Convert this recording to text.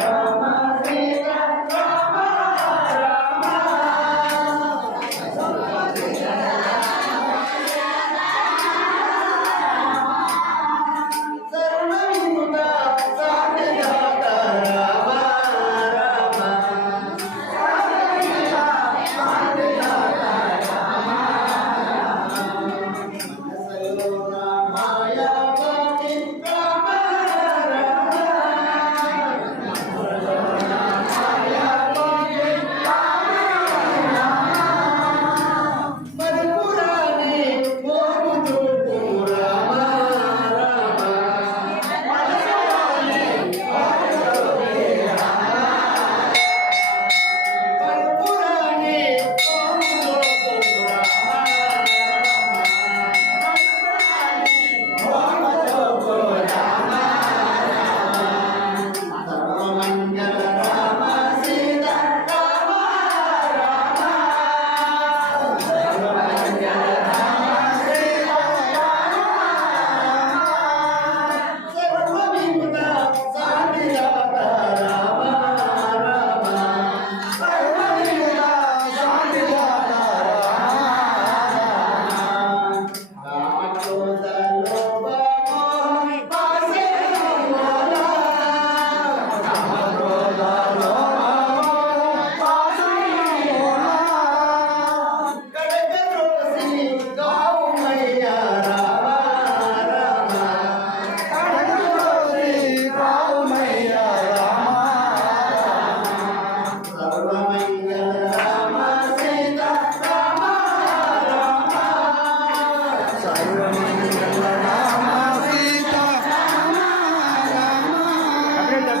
Rama.